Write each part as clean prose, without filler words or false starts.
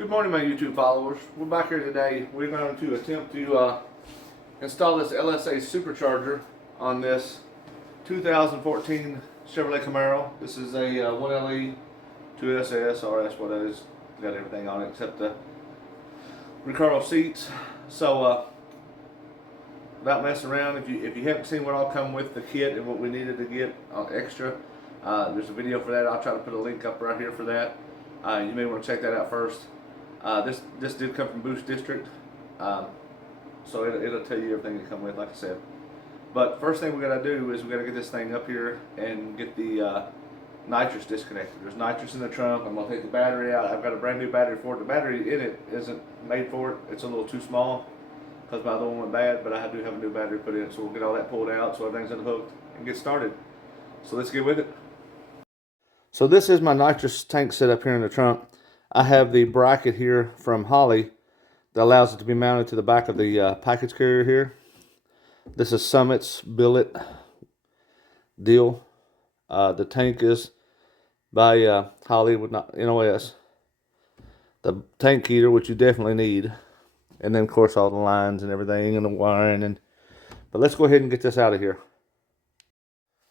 Good morning, my YouTube followers. We're back here today. We're going to attempt to install this LSA Supercharger on this 2014 Chevrolet Camaro. This is a 1LE, 2SS, RS, what it is. Got everything on it except the Recaro seats. So without messing around, if you haven't seen what all come with the kit and what we needed to get extra, there's a video for that. I'll try to put a link up right here for that. You may want to check that out first. This did come from Boost District, so it'll tell you everything that come with, like I said. But first thing we gotta do is we gotta get this thing up here and get the nitrous disconnected. There's nitrous in the trunk. I'm gonna take the battery out. I've got a brand new battery for it. The battery in it isn't made for it. It's a little too small because my other one went bad, but I do have a new battery put in it, so we'll get all that pulled out so everything's unhooked and get started. So let's get with it. So this is my nitrous tank set up here in the trunk. I have the bracket here from Holley that allows it to be mounted to the back of the package carrier here. This is Summit's billet deal. The tank is by Holley with NOS. The tank heater, which you definitely need, and then of course all the lines and everything and the wiring. But let's go ahead and get this out of here.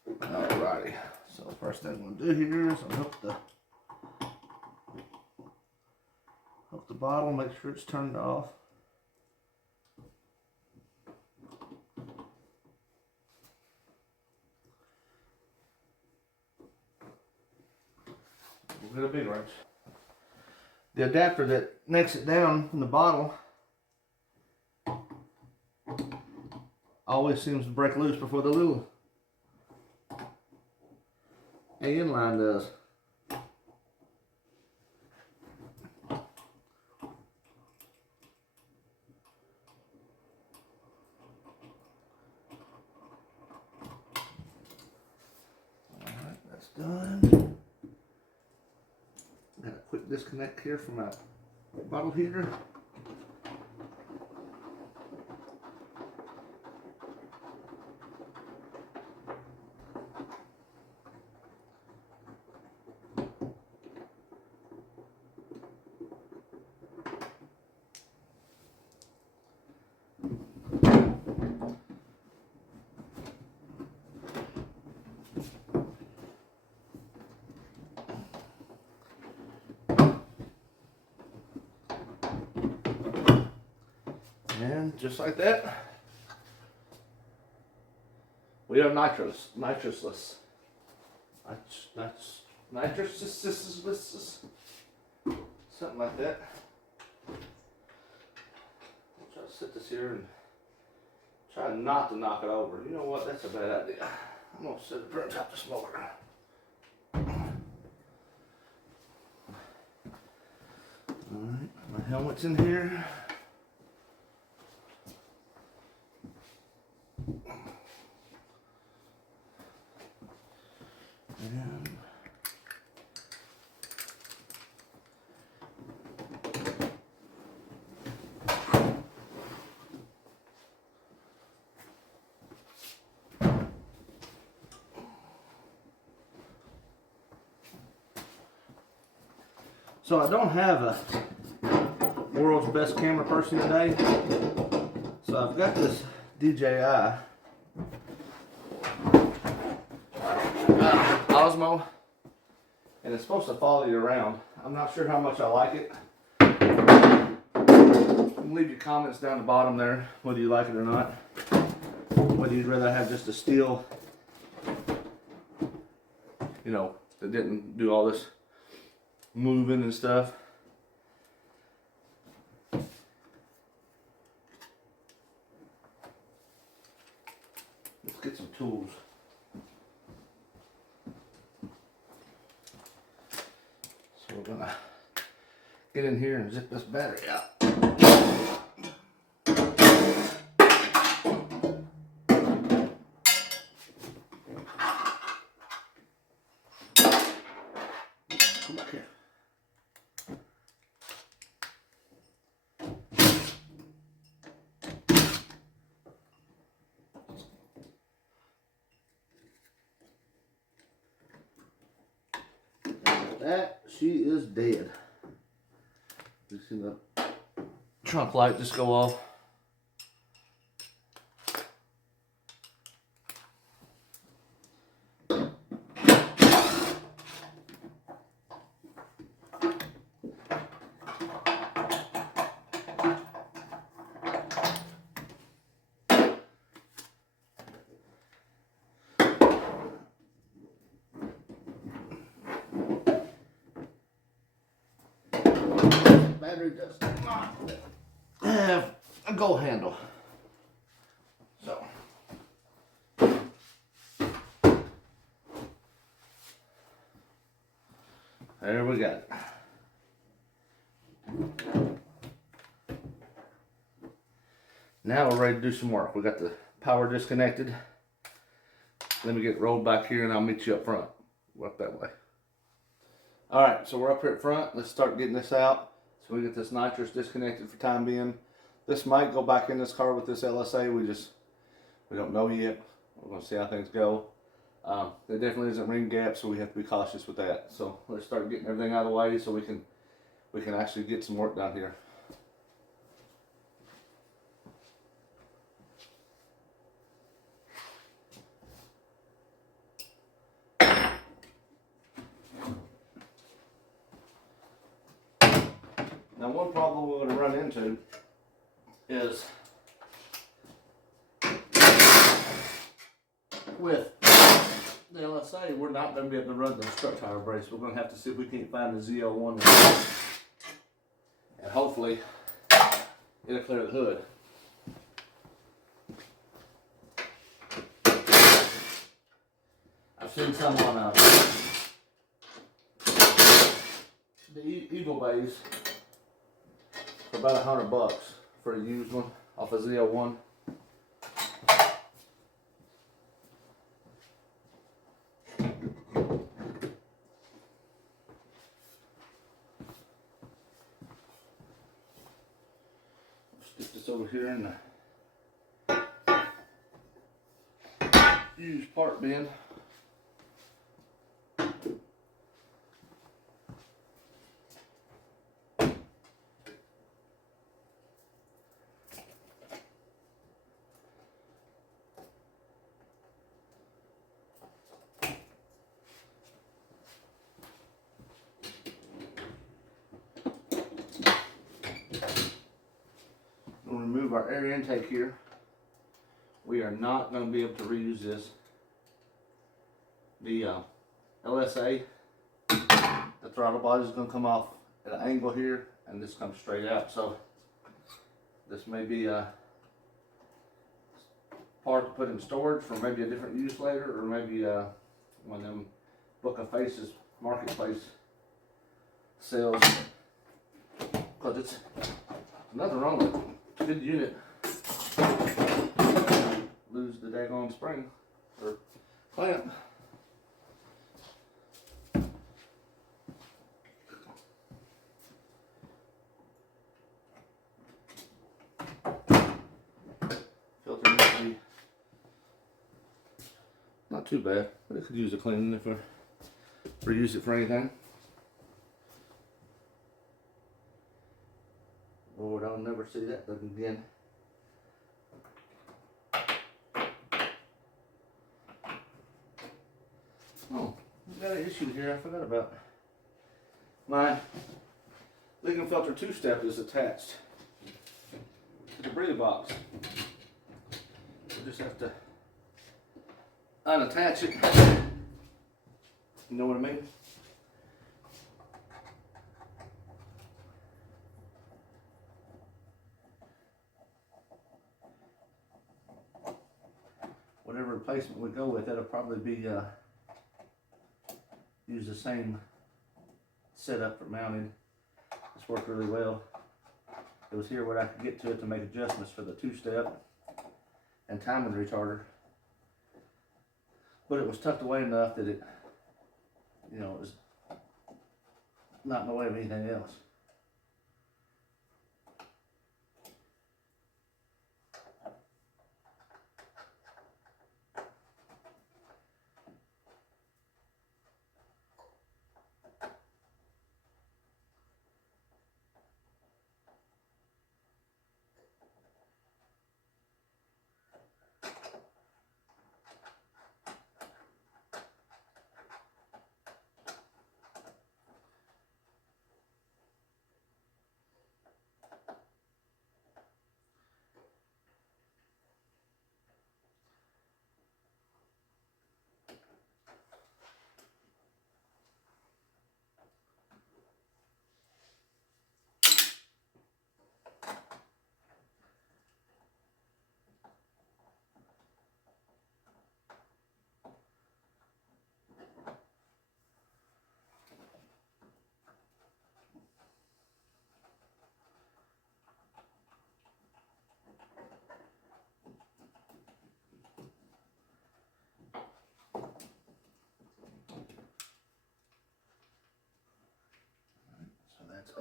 Alrighty. So the first thing I'm gonna do here is hook the bottle, make sure it's turned off. We'll get a big wrench. The adapter that necks it down from the bottle always seems to break loose before the little end line does. Done. Got a quick disconnect here from my bottle heater. And just like that, we are nitrous, nitrousless. Nitrous, something like that. I'll try to set this here and try not to knock it over. You know what? That's a bad idea. I'm gonna set it right top the smoker. Alright, my helmet's in here. And so I don't have a world's best camera person today, so I've got this DJI Osmo, and it's supposed to follow you around. I'm not sure how much I like it. You can leave your comments down the bottom there, whether you like it or not. Whether you'd rather have just a steel, you know, that didn't do all this moving and stuff. Let's get some tools. So we're gonna get in here and zip this battery out. Come back here. That she is dead. You see the trunk light just go off. Battery does not have a go handle. So there we got it. Now we're ready to do some work. We got the power disconnected. Let me get rolled back here and I'll meet you up front. We're up that way. All right, so we're up here at front. Let's start getting this out. So we get this nitrous disconnected for time being. This might go back in this car with this LSA. We don't know yet. We're gonna see how things go. There definitely isn't ring gap, so we have to be cautious with that. So let's start getting everything out of the way so we can actually get some work done here. Now, one problem we're going to run into is with the LSA, we're not going to be able to run the strut tire brace. We're going to have to see if we can't find the ZL1 and hopefully it'll clear the hood. I've seen some on the Eagle Bays for about $100 for a used one off a ZL1. Stick this over here in the used part bin. We'll remove our air intake here. We are not going to be able to reuse this. The LSA, the throttle body is going to come off at an angle here, and this comes straight out. So this may be a part to put in storage for maybe a different use later, or maybe one of them Book of Faces marketplace sales. Because it's nothing wrong with it. Good unit. Lose the daggone spring or clamp. Filter must be not too bad, but it could use a cleaning if I reuse it for anything. Lord, I'll never see that thing again. Oh, we've got an issue here I forgot about. My leak and filter two-step is attached to the breather box. We just have to unattach it. You know what I mean? Whatever replacement we go with, it'll probably be use the same setup for mounting. It's worked really well. It was here where I could get to it to make adjustments for the two-step and timing retarder, but it was tucked away enough that it, you know, it was not in the way of anything else.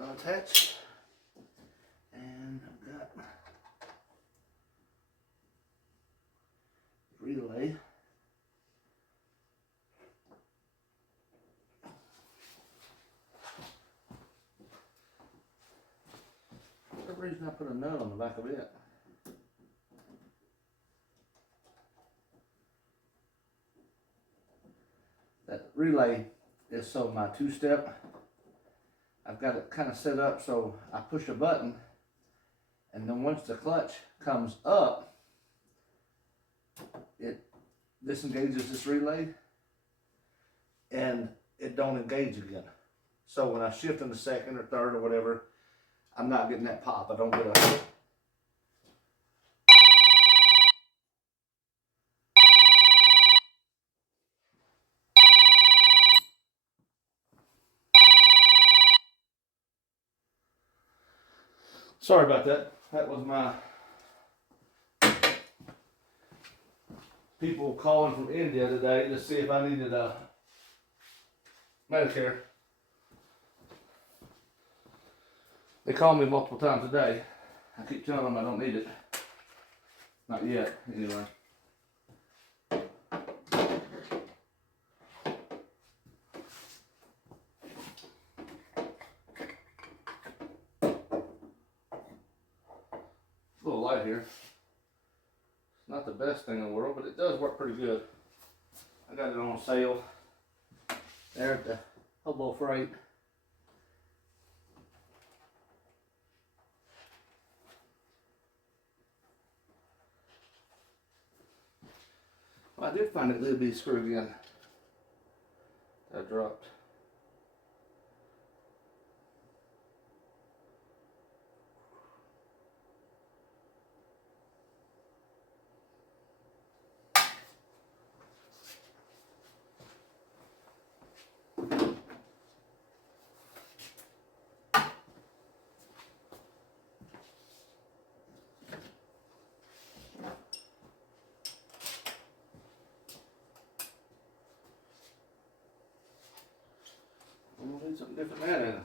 attached, and I've got relay. For some reason I put a nut on the back of it. That relay is so my two-step, I've got it kind of set up so I push a button, and then once the clutch comes up, it disengages this relay and it don't engage again. So when I shift into second or third or whatever, I'm not getting that pop. I don't get a... Sorry about that. That was my people calling from India today to see if I needed a Medicare. They call me multiple times a day. I keep telling them I don't need it. Not yet, anyway. It's a little light here. It's not the best thing in the world, but it does work pretty good. I got it on sale there at the Hobo Freight. Well, I did find that little bitty screw again that I dropped. We'll need something different than that in it.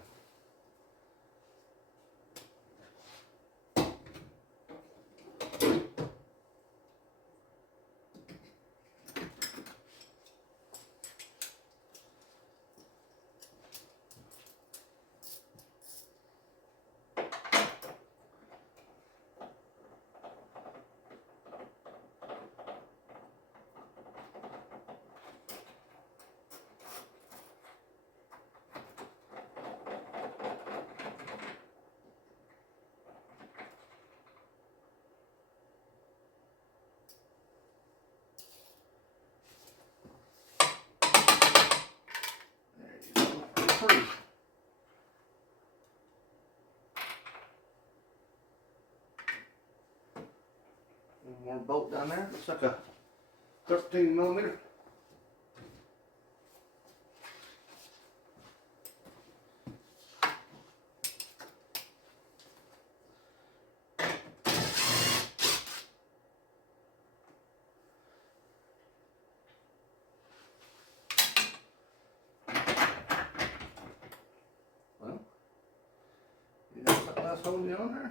One more bolt down there. Looks like a 13 millimeter. Well, you got something else holding you on there?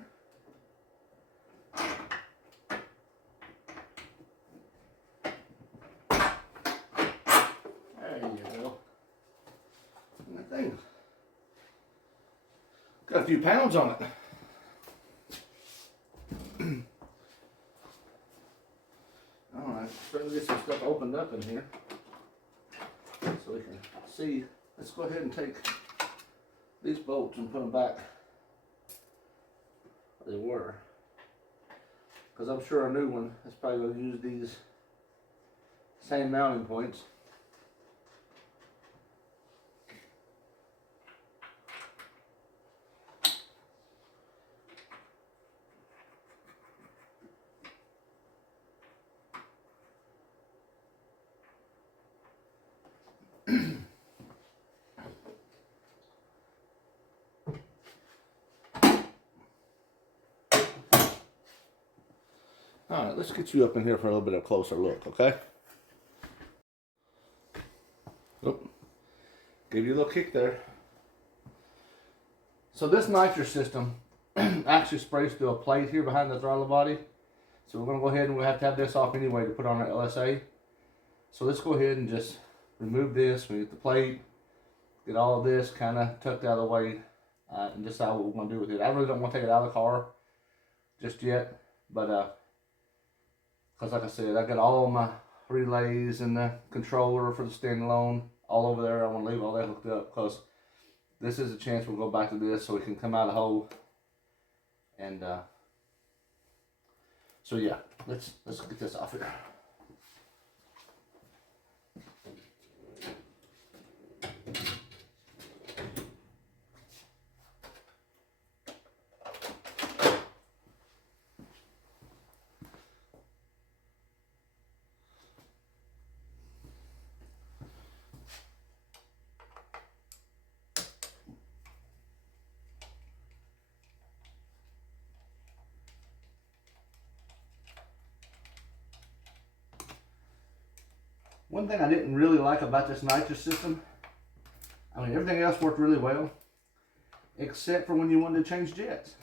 Got a few pounds on it. Alright, trying to get some stuff opened up in here so we can see. Let's go ahead and take these bolts and put them back where they were. Because I'm sure a new one is probably going to use these same mounting points. All right, let's get you up in here for a little bit of a closer look, okay? Oh, give you a little kick there. So this nitrous system actually sprays through a plate here behind the throttle body. So we're going to go ahead and we'll have to have this off anyway to put on our LSA. So let's go ahead and just remove this. We get the plate, get all of this kind of tucked out of the way, and decide what we're going to do with it. I really don't want to take it out of the car just yet, but because like I said, I got all my relays and the controller for the standalone all over there. I want to leave all that hooked up because this is a chance we'll go back to this so we can come out of the hole. And so yeah, let's get this off here. One thing I didn't really like about this nitrous system, I mean everything else worked really well, except for when you wanted to change jets.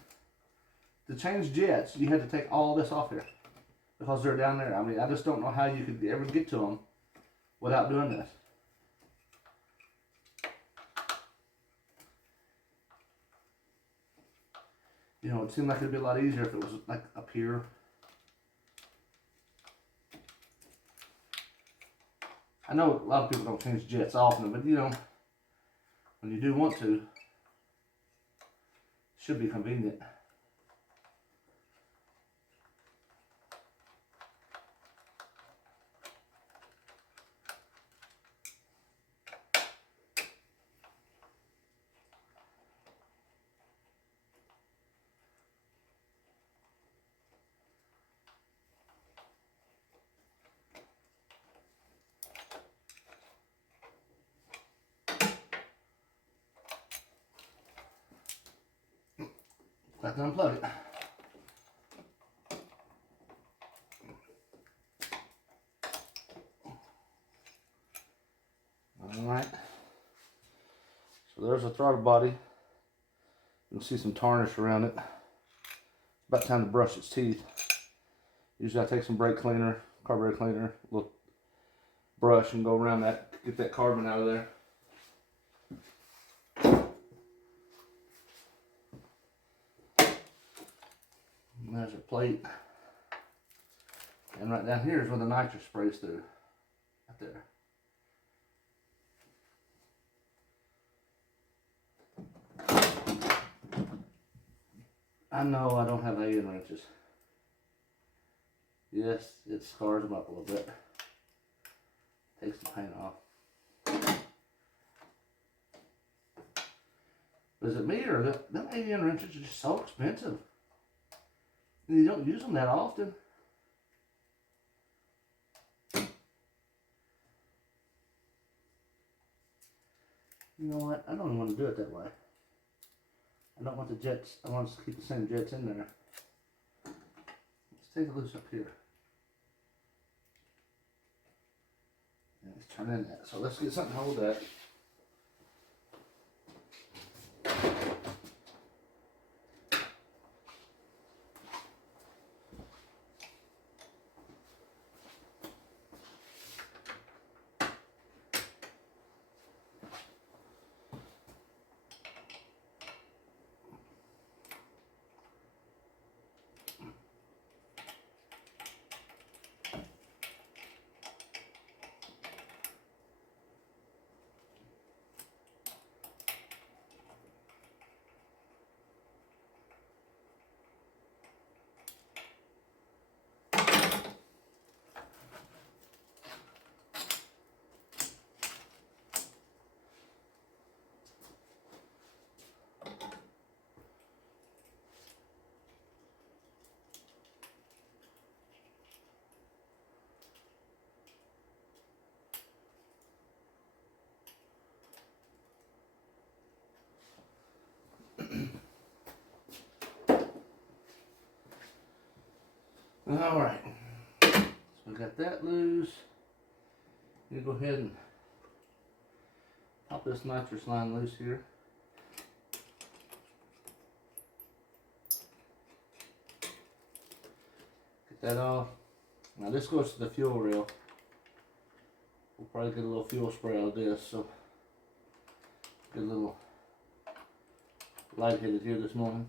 To change jets, you had to take all this off here because they're down there. I mean, I just don't know how you could ever get to them without doing this. You know, it seemed like it'd be a lot easier if it was like up here. I know a lot of people don't change jets often, but you know, when you do want to, it should be convenient. Got to unplug it. Alright. So there's the throttle body. You can see some tarnish around it. About time to brush its teeth. Usually I take some brake cleaner, carburetor cleaner, a little brush and go around that, get that carbon out of there. And there's a plate. And right down here is where the nitrous sprays through. Right there. I know I don't have Allen wrenches. Yes, it scars them up a little bit. Takes the paint off. Is it me or them Allen wrenches are just so expensive? And you don't use them that often. You know what? I don't even want to do it that way. I don't want the jets, I want to keep the same jets in there. Let's take a loose up here. And let's turn in that. So let's get something to hold that. Alright, so we got that loose. You go ahead and pop this nitrous line loose here. Get that off. Now this goes to the fuel rail. We'll probably get a little fuel spray out of this, so get a little light-headed here this morning.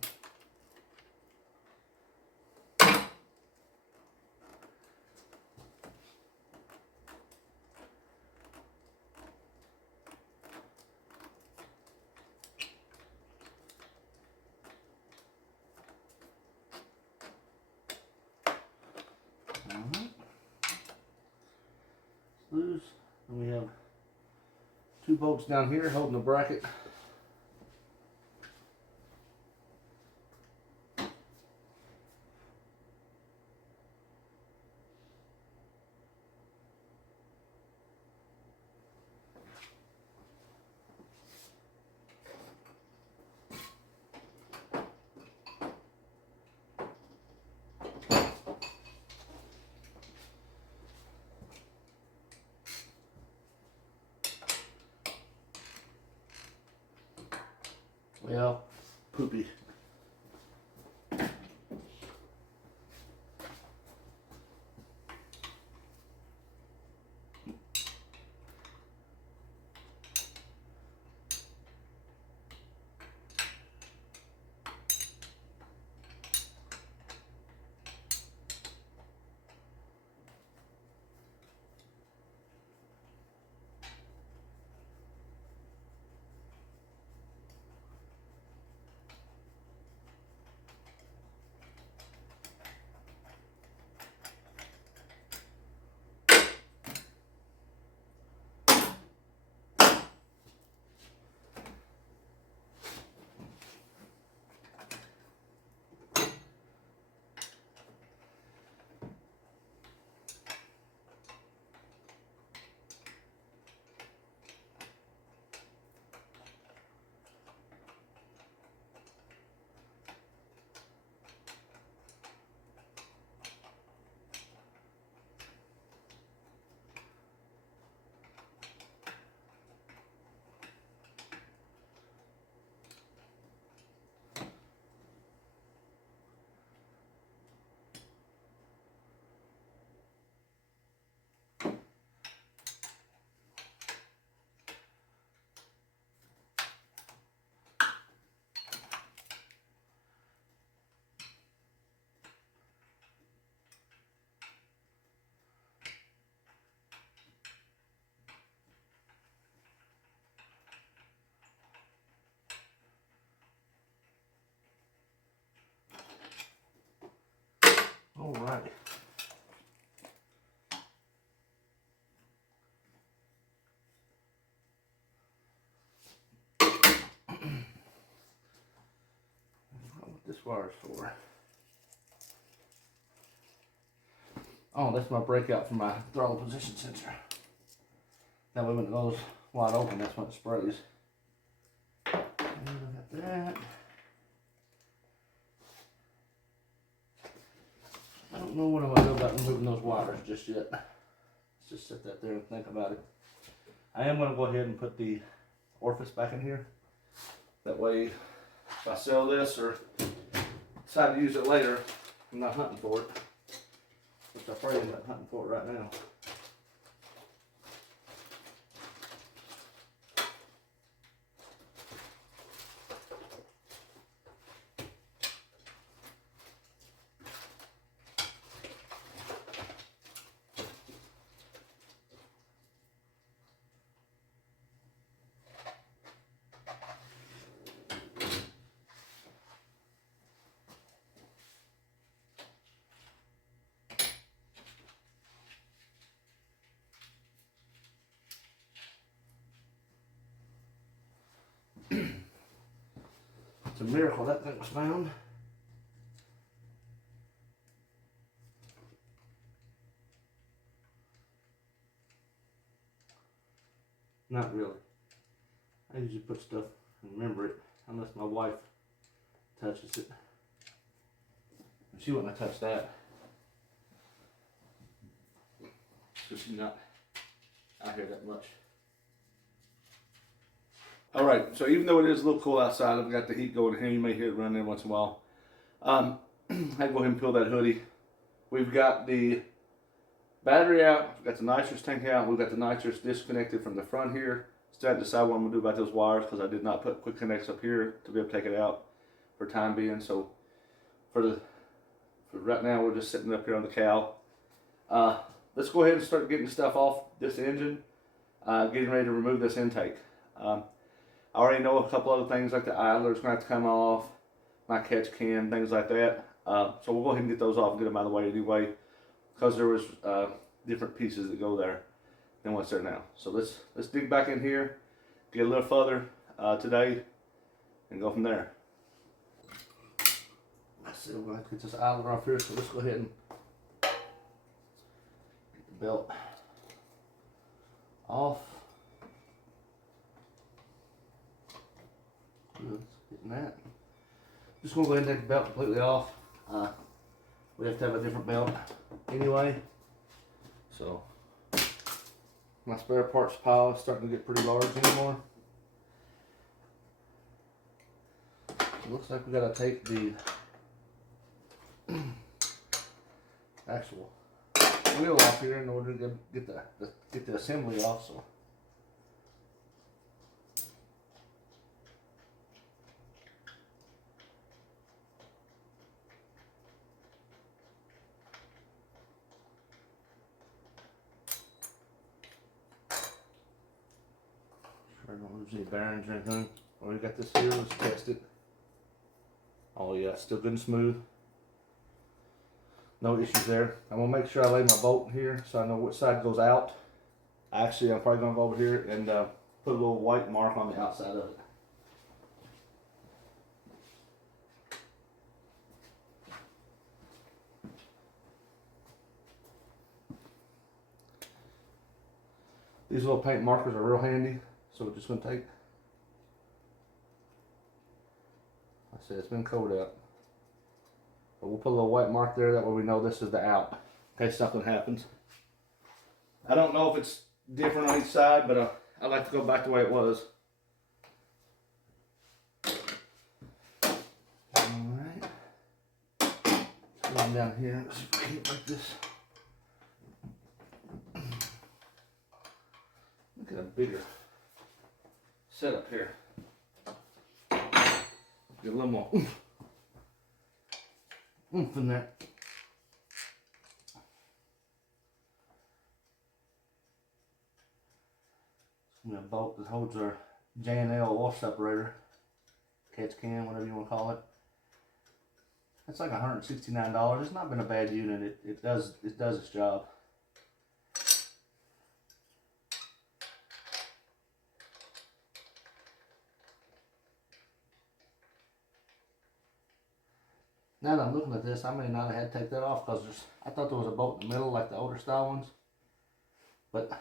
Loose. And we have 2 bolts down here holding the bracket. Well, poopy. All right. What this wire is for? Oh, that's my breakout for my throttle position sensor. That way when it goes wide open, that's when it sprays. And I got that. I don't know what I'm going to do about removing those wires just yet. Let's just set that there and think about it. I am going to go ahead and put the orifice back in here. That way, if I sell this or decide to use it later, I'm not hunting for it. Which I probably am not hunting for it right now. It's a miracle that thing was found. Not really. I usually put stuff and remember it unless my wife touches it. She wouldn't have touched that. So she's not out here that much. Alright, so even though it is a little cool outside, I've got the heat going here. You may hear it running every once in a while. I go ahead and peel that hoodie we've got the battery out, we've got the nitrous tank out, we've got the nitrous disconnected from the front here. Still have to decide what I'm going to do about those wires because I did not put quick connects up here to be able to take it out for time being. So for right now, we're just sitting up here on the cow. Let's go ahead and start getting stuff off this engine, getting ready to remove this intake. I already know a couple other things like the idler's going to have to come off, my catch can, things like that. So we'll go ahead and get those off and get them out of the way anyway, because there was different pieces that go there than what's there now. So let's dig back in here, get a little further today, and go from there. Let's see, we're going to get this idler off here, so let's go ahead and get the belt off. Good, getting that. Just going to go ahead and take the belt completely off. We have to have a different belt anyway. So my spare parts pile is starting to get pretty large anymore. It looks like we got to take the actual wheel off here in order to get the assembly off. So sure don't lose any bearings or anything. Well, we got this here. Let's test it. Oh yeah, still good and smooth. No issues there. I'm gonna make sure I lay my bolt here so I know which side goes out. Actually, I'm probably gonna go over here and put a little white mark on the outside of it. These little paint markers are real handy, so we're just gonna take. I said it's been coated up. But we'll put a little white mark there, that way we know this is the out, in case something happens. I don't know if it's different on each side, but I like to go back the way it was. Alright. Come down here, let's see if we can get like this. Look at a bigger setup here. Get a little more oomph in there. I'm going to bolt that holds our J&L wash separator, catch can, whatever you want to call it. That's like $169. It's not been a bad unit. It does its job. Now that I'm looking at this, I may not have had to take that off because I thought there was a bolt in the middle like the older style ones. But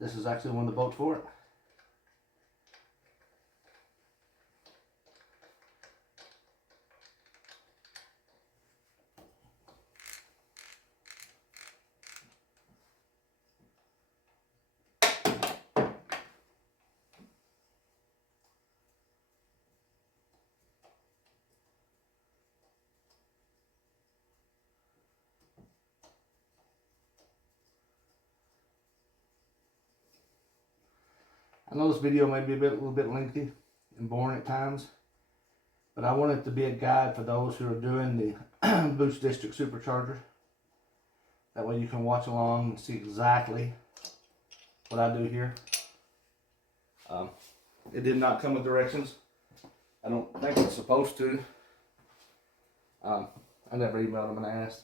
this is actually one of the bolts for it. I know this video may be a little bit lengthy and boring at times, but I want it to be a guide for those who are doing the Boost District Supercharger. That way you can watch along and see exactly what I do here. It did not come with directions. I don't think it's supposed to. I never emailed them and asked.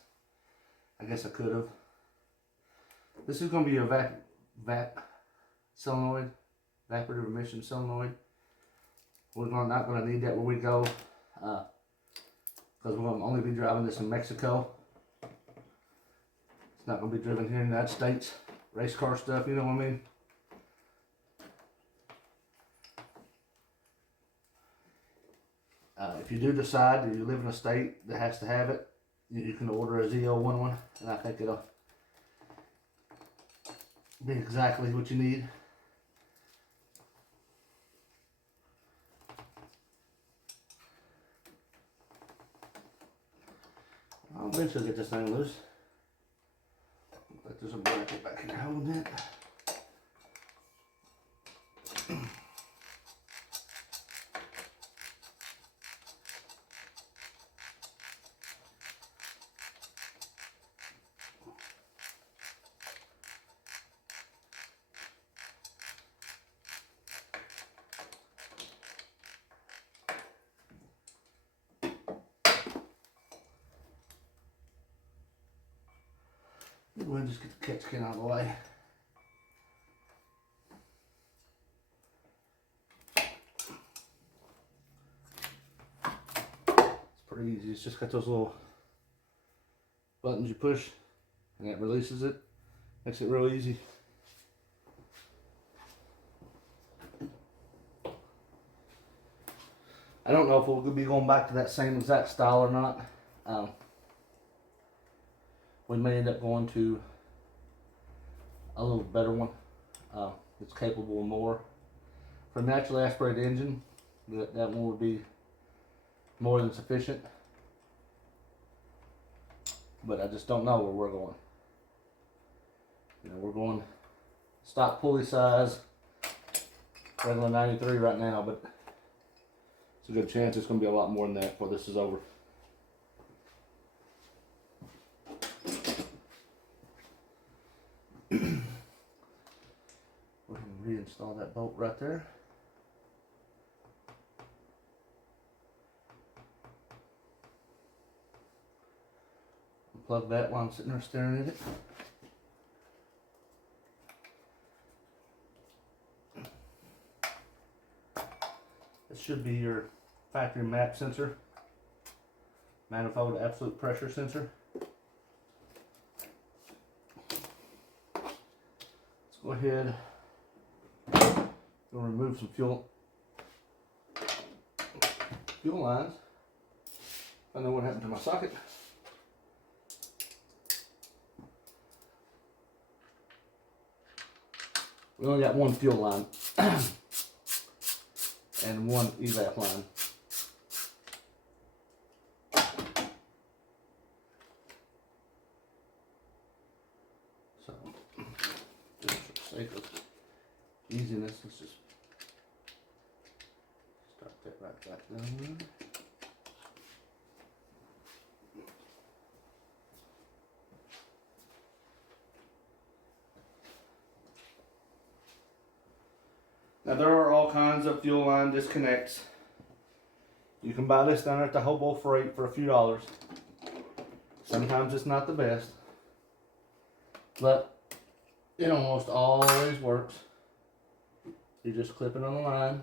I guess I could have. This is going to be a vac solenoid. Evaporative emission solenoid. We're not going to need that where we go, because we're going to only be driving this in Mexico. It's not going to be driven here in the United States. Race car stuff, you know what I mean? If you do decide that you live in a state that has to have it, you can order a ZL1 one, and I think it'll be exactly what you need. I'll eventually get this thing loose. But there's a bracket back here holding it. We'll just get the catch can out of the way. It's pretty easy. It's just got those little buttons you push and it releases it. Makes it real easy. I don't know if we'll be going back to that same exact style or not. We may end up going to a little better one that's capable of more. For a naturally aspirated engine, that one would be more than sufficient. But I just don't know where we're going. You know, we're going stock pulley size, regular 93 right now, but it's a good chance it's going to be a lot more than that before this is over. We're going to reinstall that bolt right there. Unplug that while I'm sitting there staring at it. This should be your factory MAP sensor, Manifold absolute pressure sensor. Let's go ahead. We'll remove some fuel lines. I know what happened to my socket. We only got one fuel line and one evap line. So, just for the sake of easiness, let's just start that right back down. Now there are all kinds of fuel line disconnects. You can buy this down at the Hobo Freight for a few dollars. Sometimes it's not the best, but it almost always works. You just clip it on the line,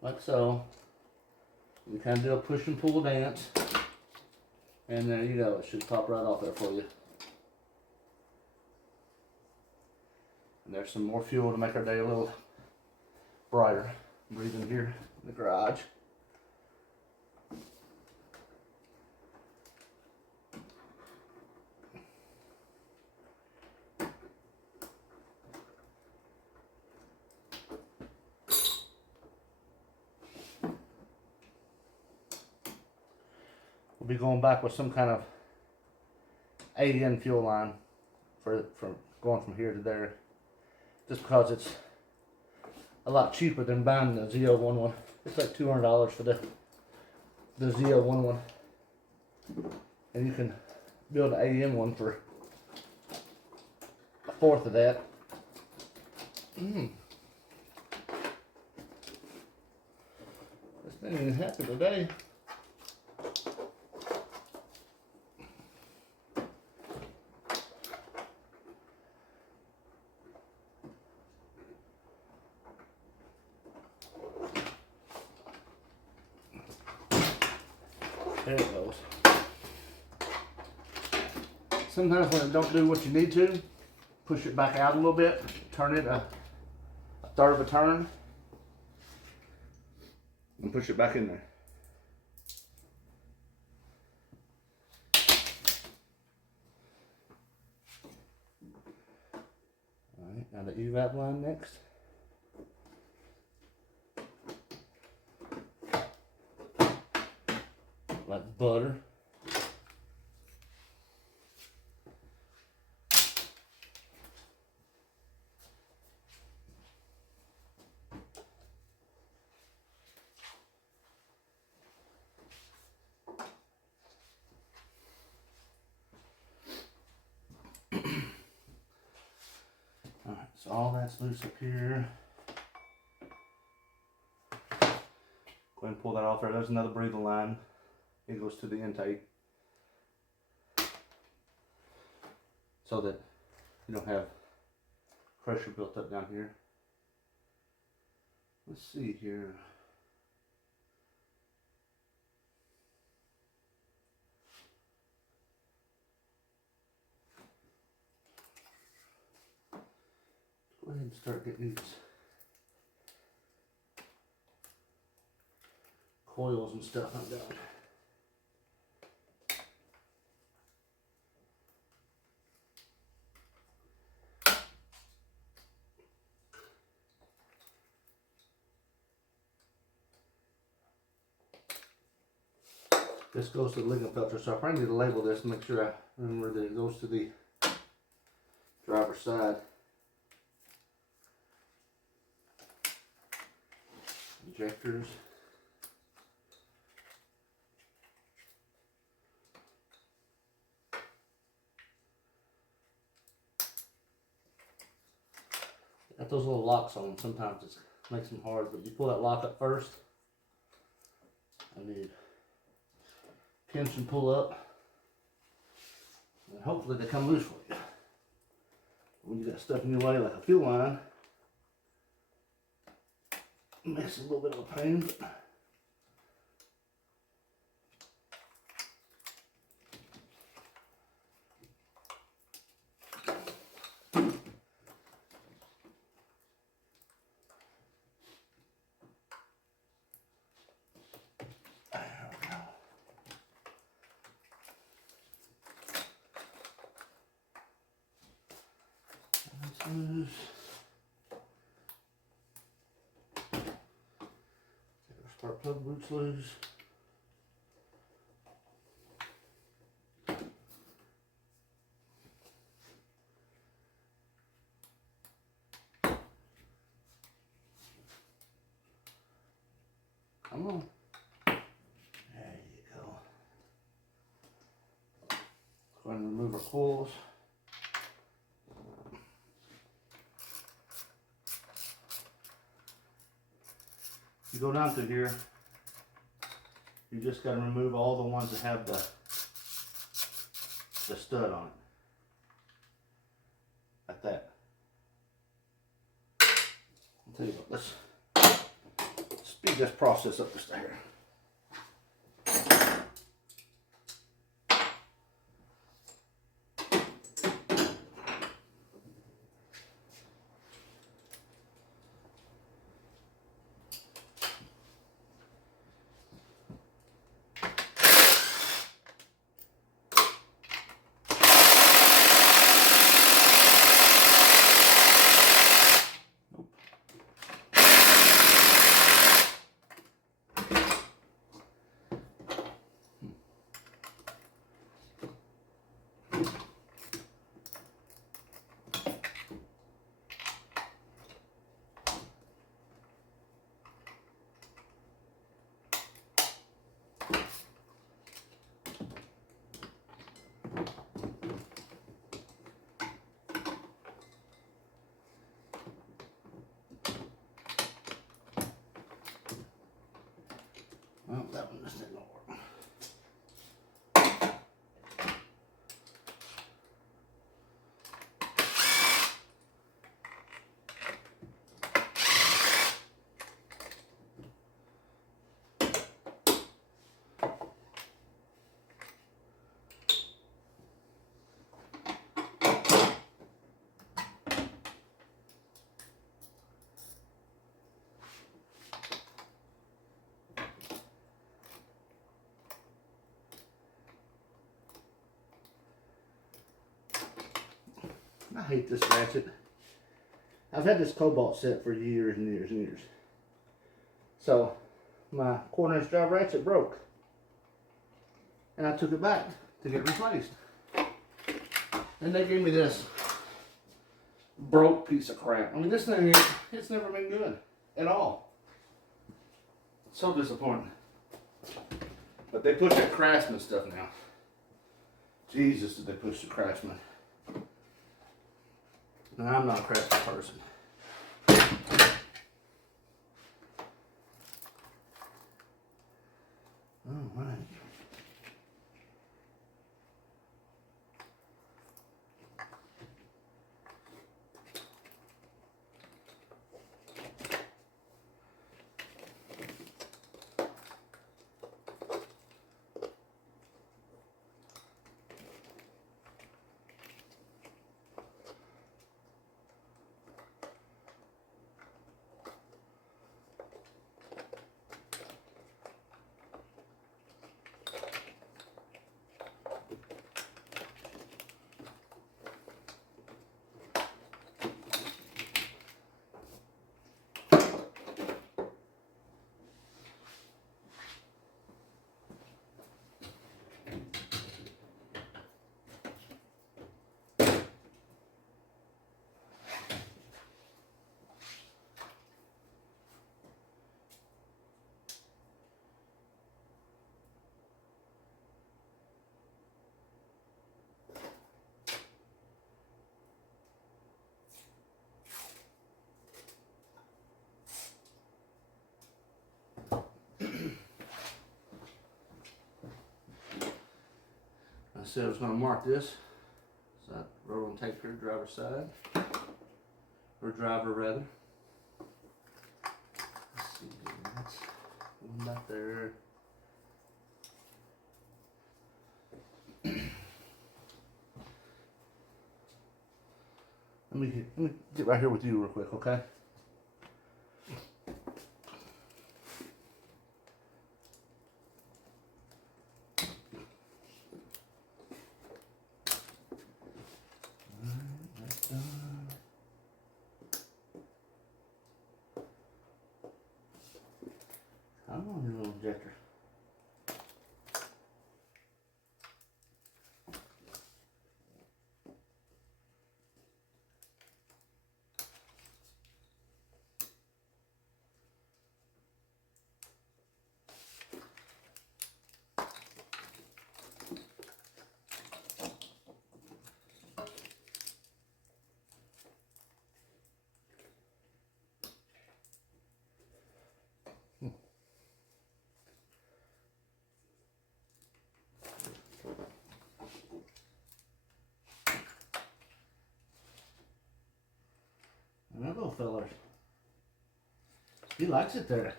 like so. You kind of do a push and pull dance, and there you go. It should pop right off there for you. And there's some more fuel to make our day a little brighter. Breathing here in the garage. We'll be going back with some kind of AN fuel line for going from here to there. Just because it's a lot cheaper than buying the ZL1. It's like $200 for the ZL1, and you can build an AM one for a fourth of that. This thing ain't happy today. There it goes. Sometimes when it don't do what you need to, push it back out a little bit, turn it a third of a turn, and push it back in there. Alright, now the evap line next. like butter. Alright, so all that's loose up here. Go ahead and pull that off there. There's another breather line. It goes to the intake. So that you don't have pressure built up down here. Let's see here. Go ahead and start getting these coils and stuff undone. This goes to the liquid filter, so I probably need to label this and make sure I remember that it goes to the driver's side. Injectors. Got those little locks on them. Sometimes it makes them hard, but you pull that lock up first. I need pinch and pull up, and hopefully they come loose for you. When you got stuff in your way like a fuel line, it makes it a little bit of a pain. But loose. Spark plug boots loose. Come on. There you go. Go ahead and remove our coils. You go down through here, you just got to remove all the ones that have the stud on it, like that. I'll tell you what, let's speed this process up just a hair. Well, that one just didn't work. I hate this ratchet. I've had this cobalt set for years and years and years. So my 1/4 inch drive ratchet broke. and I took it back to get replaced. And they gave me this broke piece of crap. I mean, this thing, it's never been good at all. So disappointing. But they push that Craftsman stuff now. Jesus, did they push the Craftsman. And I'm not a Craftsman person. All right. I said I was going to mark this. So I roll and tape here, driver's side. Or driver, rather. Let's see, that's one back there. Let me get right here with you real quick, okay? Come on, you little injector. That little feller, he likes it there.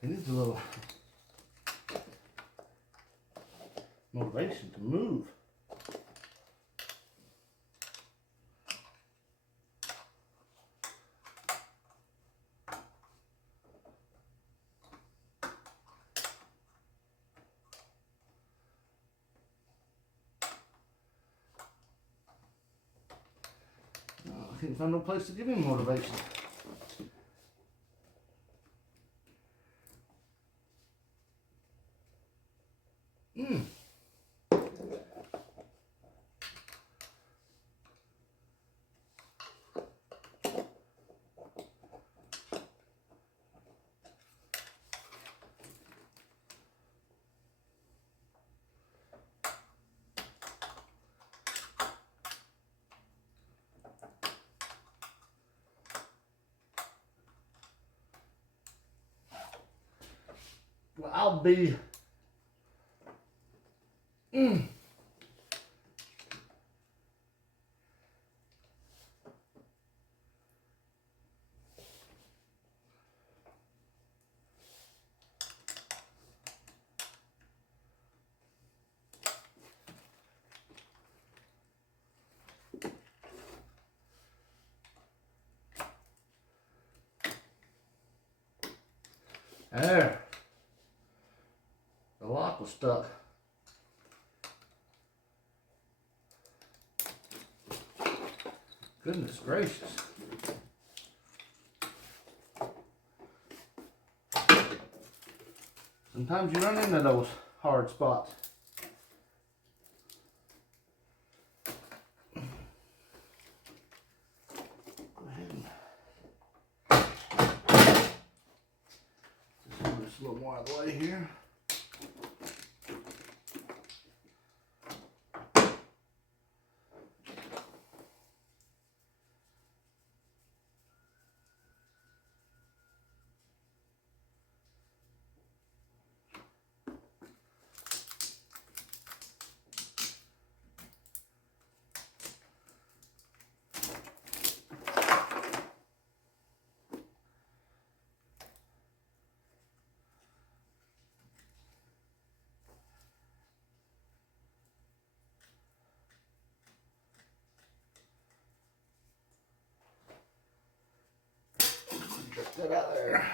He needs a little motivation to move. I can't find no place to give him motivation. Well, I'll be there. The lock was stuck. Goodness gracious. Sometimes you run into those hard spots. Go ahead and just move this a little more out of the way here. Get that out there.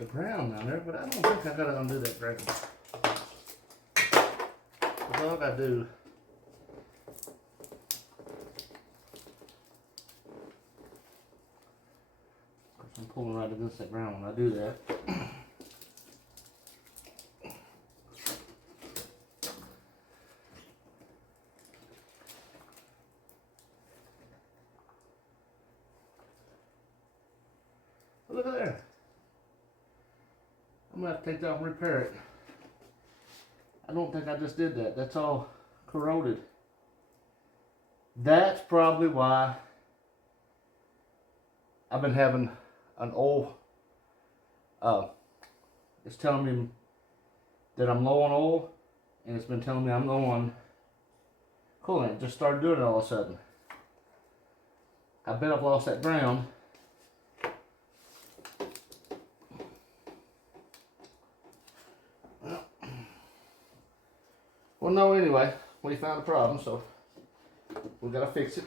It's a ground down there, but I don't think I gotta undo that bracket. That's all I gotta do. Of course, I'm pulling right against that ground when I do that. Look at there. I'm gonna have to take that and repair it. I don't think I just did that. That's all corroded. That's probably why I've been having an oil. It's telling me that I'm low on oil, and it's been telling me I'm low on coolant. It just started doing it all of a sudden. I bet I've lost that ground. Well, no, anyway, we found a problem, so we gotta fix it.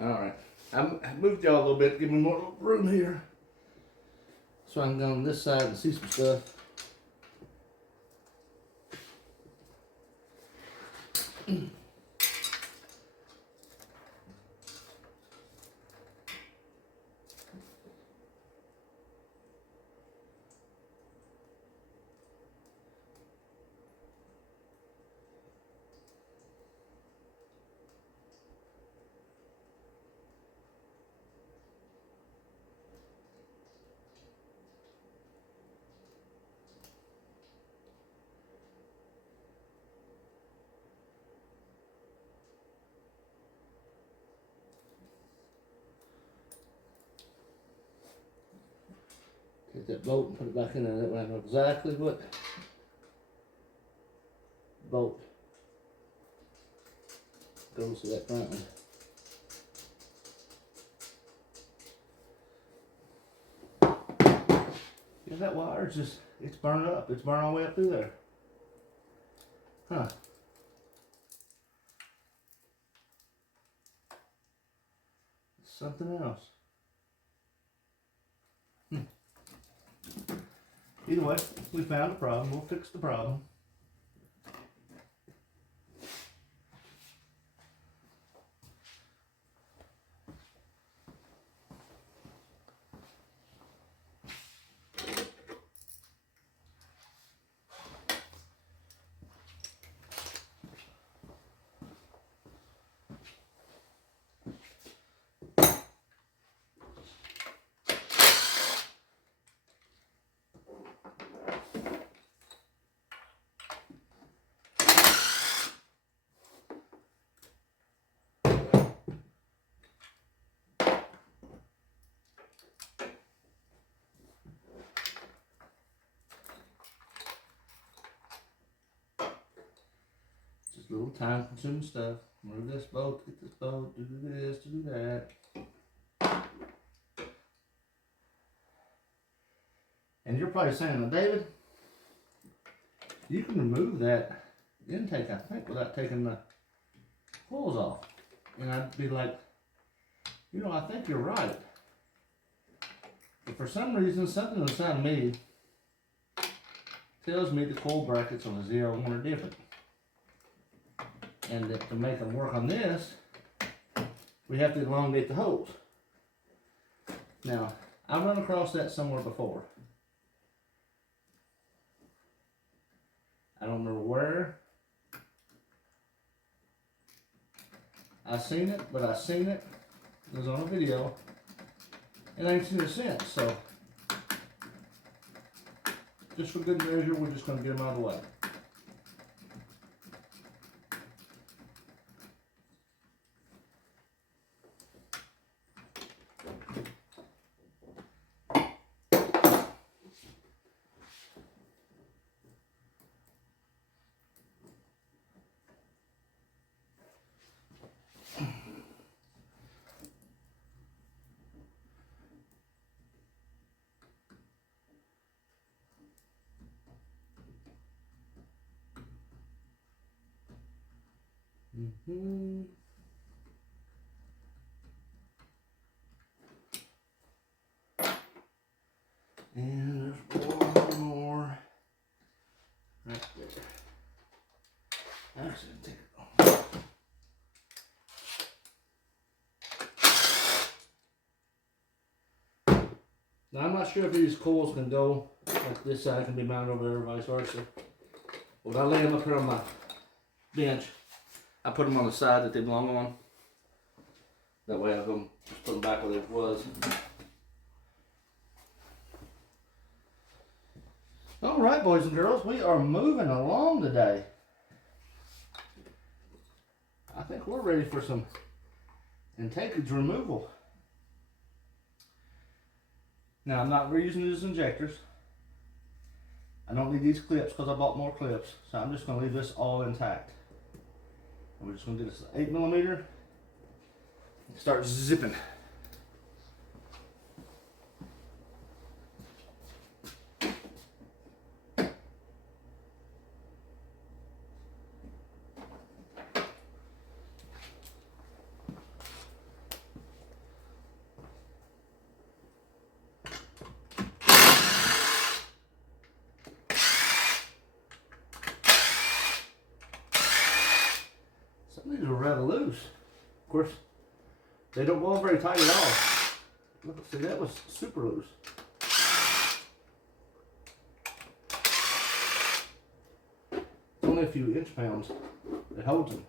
Alright, I moved y'all a little bit, give me more room here. So I can go on this side and see some stuff. Take that bolt and put it back in there. That way I know exactly what bolt goes to that ground. Yeah, that wire is just, it's burned up. It's burned all the way up through there. Huh. It's something else. Either way, we found a problem. We'll fix the problem. Just a little time consuming stuff. Move this bolt, get this bolt, do this, do that. And you're probably saying, well, David, you can remove that intake, I think, without taking the coils off. And I'd be like, you know, I think you're right. But for some reason, something inside me tells me the coil brackets on the ZL1 are different. And that to make them work on this, we have to elongate the holes. Now, I've run across that somewhere before. I don't know where I seen it, but I seen it. It was on a video, and I ain't seen it since. So, just for good measure, we're just going to get them out of the way. And there's one more right there. Actually, take it off. Now, I'm not sure if these coils can go like this side can be mounted over there, vice versa. When I lay them up here on my bench, I put them on the side that they belong on. That way I can just put them back where they was. All right, boys and girls, we are moving along today. I think we're ready for some intakage removal. Now, I'm not reusing these injectors. I don't need these clips because I bought more clips. So I'm just going to leave this all intact. And we're just going to do this 8mm. Start zipping. Some of these are rather loose. Of course, they don't go very tight at all. Look, see, that was super loose. It's only a few inch-pounds that holds them.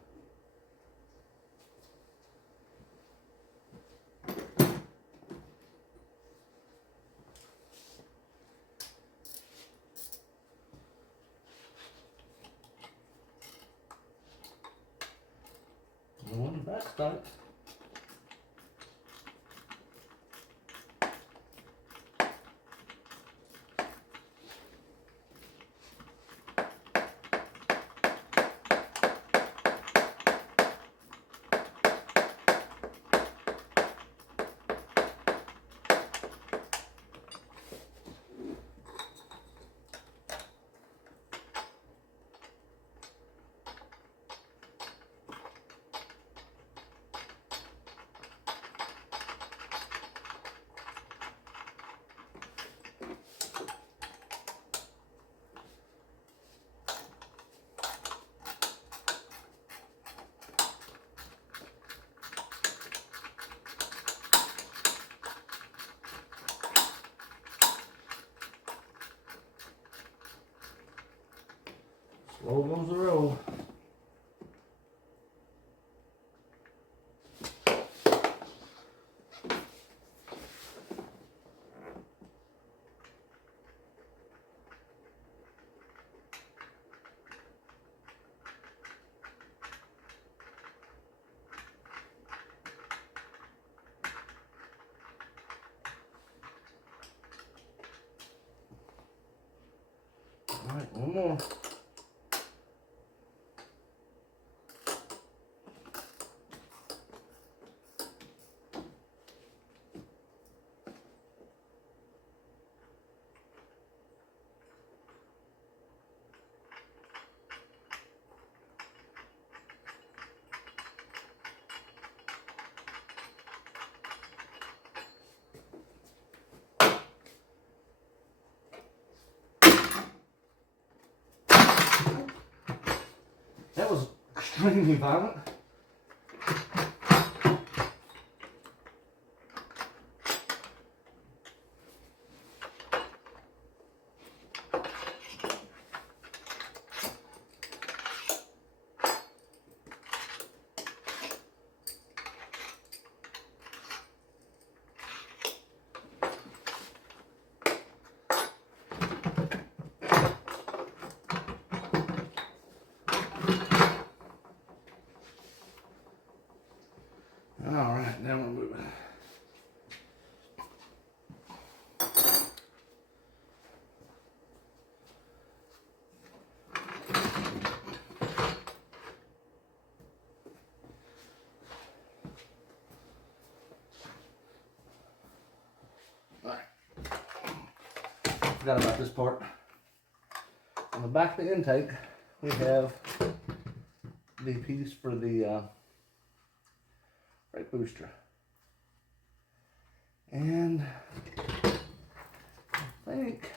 The one in the back's tight. Slow goes the roll. All right, one more. That was extremely violent. Alright, now we're moving. Alright. Forgot about this part. On the back of the intake, we have the piece for the brake booster. And I think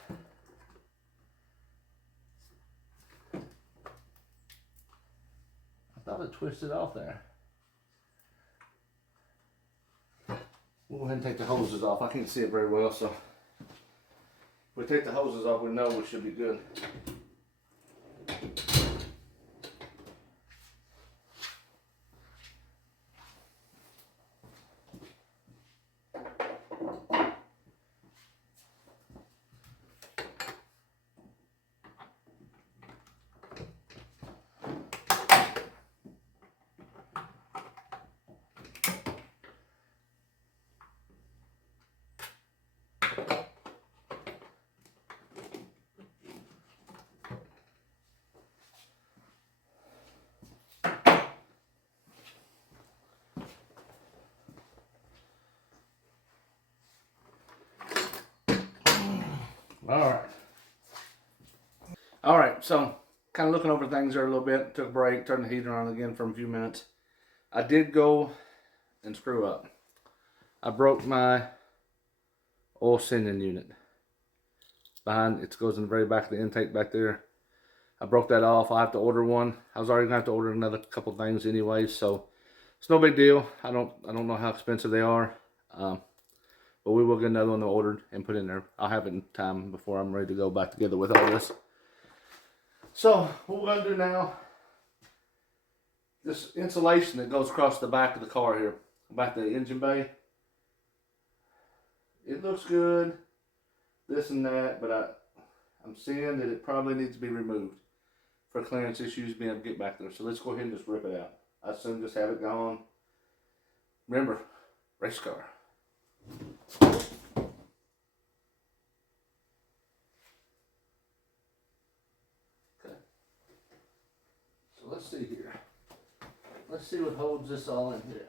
I thought it twisted off there. We'll go ahead and take the hoses off. I can't see it very well, so if we take the hoses off, we know we should be good. Alright, so kind of looking over things there a little bit. Took a break, turned the heater on again for a few minutes. I did go and screw up. I broke my oil sending unit. Behind, it goes in the very back of the intake back there. I broke that off. I have to order one. I was already going to have to order another couple things anyway, so it's no big deal. I don't know how expensive they are. But we will get another one ordered and put in there. I'll have it in time before I'm ready to go back together with all this. So what we're going to do now, this insulation that goes across the back of the car here, back to the engine bay, it looks good, this and that, but I'm seeing that it probably needs to be removed for clearance issues, being able to get back there. So let's go ahead and just rip it out. I assume just have it gone. Remember, race car. Let's see here. Let's see what holds this all in here.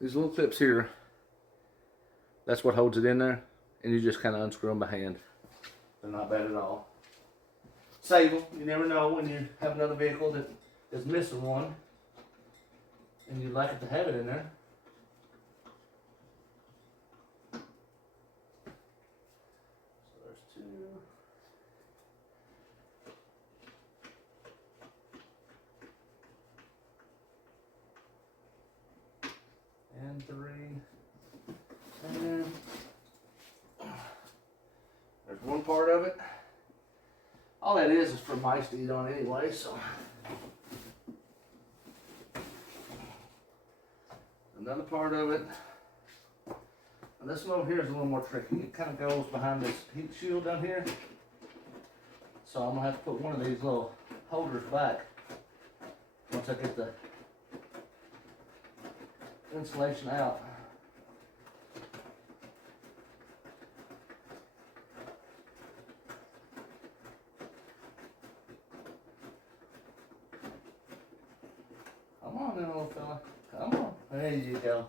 These little clips here, that's what holds it in there, and you just kind of unscrew them by hand. They're not bad at all. Save them. You never know when you have another vehicle that is missing one, and you'd like it to have it in there. And 3, and there's one part of it. All that is for mice to eat on anyway, so. Another part of it. And this one over here is a little more tricky. It kind of goes behind this heat shield down here. So I'm going to have to put one of these little holders back once I get the insulation out. Come on then, little fella. Come on. There you go.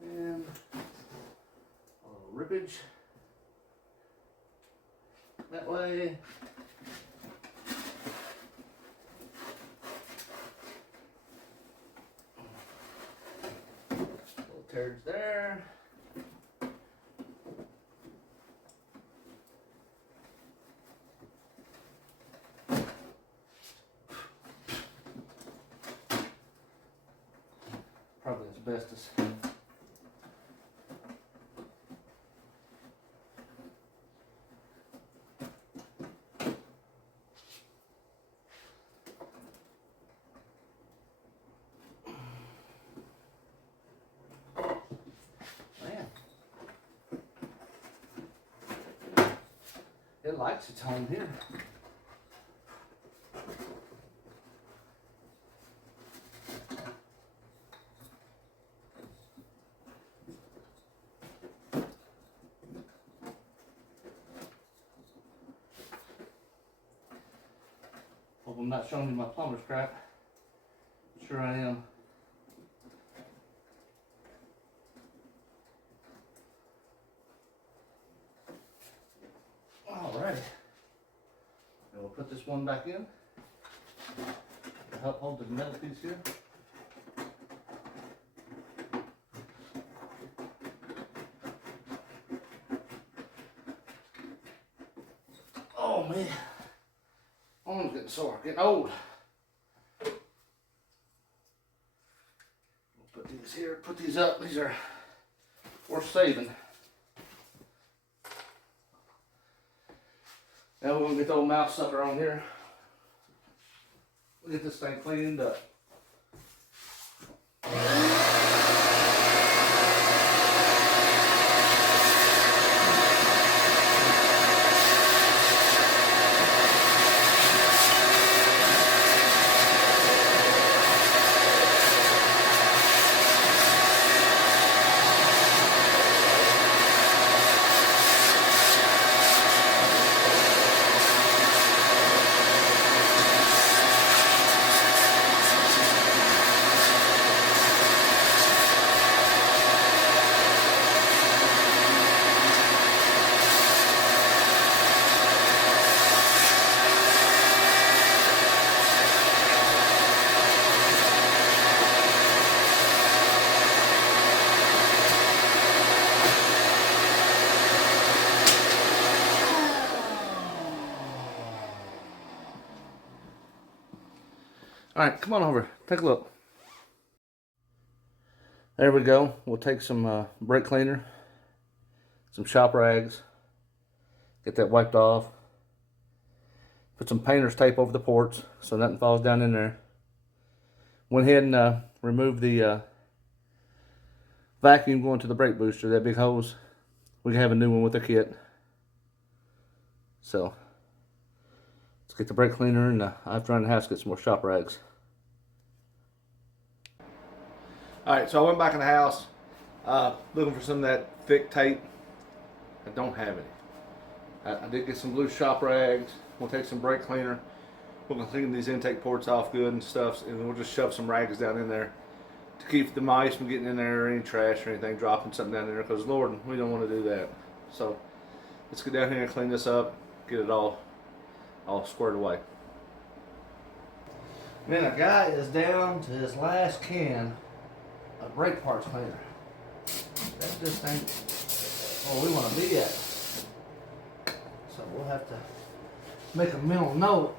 And a little rippage. that way. Little turds there. Probably asbestos. Man, it likes its home here. Hope I'm not showing you my plumber's crap. Sure I am. Alright. And we'll put this one back in to help hold the metal piece here. Oh man. Arm's getting sore, getting old. We'll put these here, put these up. These are worth saving. Now we're gonna get the old mouth sucker on here. We'll get this thing cleaned up. Alright, come on over. Take a look. There we go. We'll take some brake cleaner, some shop rags, get that wiped off, put some painter's tape over the ports so nothing falls down in there. Went ahead and removed the vacuum going to the brake booster, that big hose. We can have a new one with the kit. So, let's get the brake cleaner and after around the house get some more shop rags. Alright, so I went back in the house looking for some of that thick tape. I don't have any. I did get some blue shop rags. We'll take some brake cleaner. We're going to clean these intake ports off good and stuff, and we'll just shove some rags down in there to keep the mice from getting in there or any trash or anything, dropping something down there, because Lord, we don't want to do that. So let's get down here and clean this up, get it all squared away. Man, a guy is down to his last can of brake parts cleaner. That just ain't where we want to be at. So we'll have to make a mental note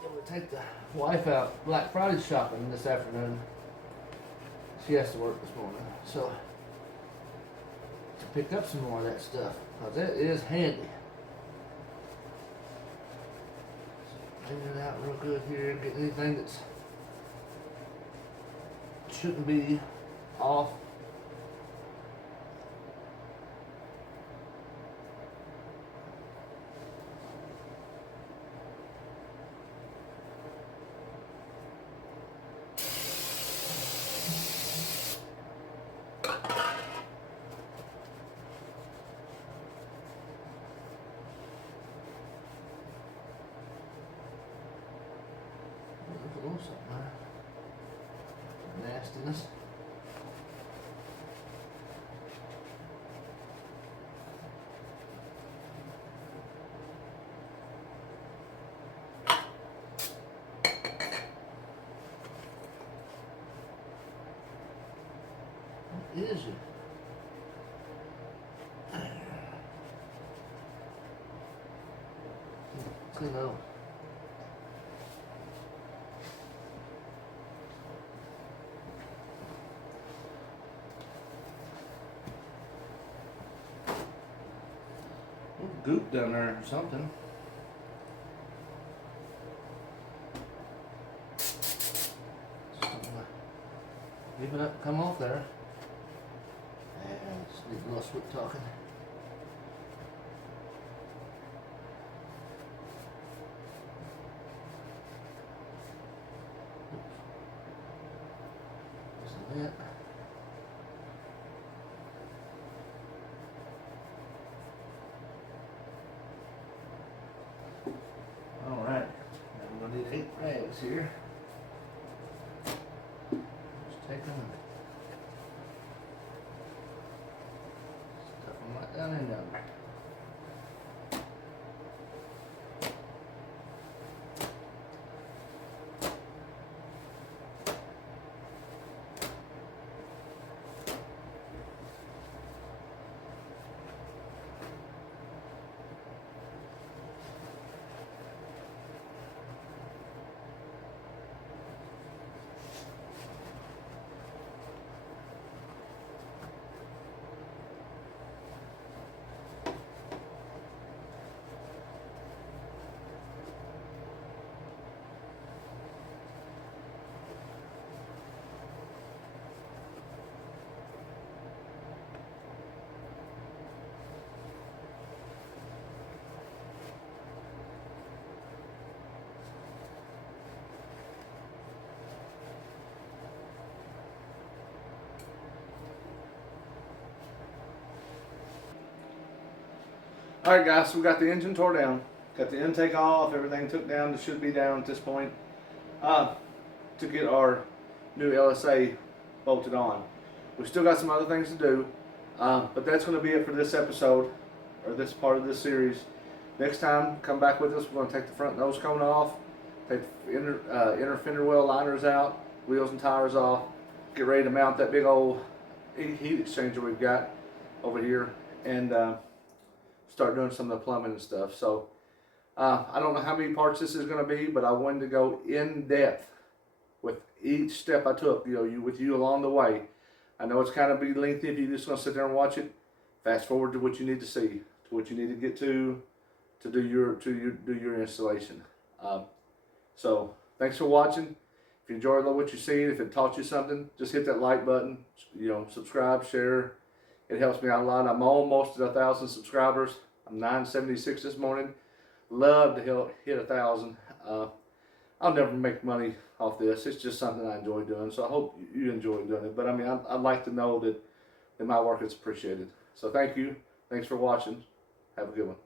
when we take the wife out Black Friday shopping this afternoon. She has to work this morning, so to pick up some more of that stuff, because it is handy. So clean it out real good here, get anything that's shouldn't be off. There's a little something there. Nastiness. is he? Clean out. Goop down there or something. Leave it up, come off there. And just need a little sweet talking. Isn't it? Alright, now we're going to need 8 rags here. Just take them and stuff them right down in there. Alright guys, so we got the engine tore down, got the intake off, everything took down that should be down at this point, to get our new LSA bolted on. We still got some other things to do, but that's going to be it for this episode, or this part of this series. Next time, come back with us, we're going to take the front nose cone off, take the inner fender well liners out, wheels and tires off, get ready to mount that big old heat exchanger we've got over here, and start doing some of the plumbing and stuff. So I don't know how many parts this is going to be, but I wanted to go in depth with each step I took, with you along the way. I know it's kind of be lengthy if you're just going to sit there and watch it. Fast forward to what you need to see, to what you need to get to do your installation. So thanks for watching. If you enjoyed what you see, if it taught you something, just hit that like button. Subscribe, share. It helps me out a lot. I'm almost at 1,000 subscribers. I'm 976 this morning. Love to hit 1,000. I'll never make money off this. It's just something I enjoy doing. So I hope you enjoy doing it. But I mean, I'd like to know that my work is appreciated. So thank you. Thanks for watching. Have a good one.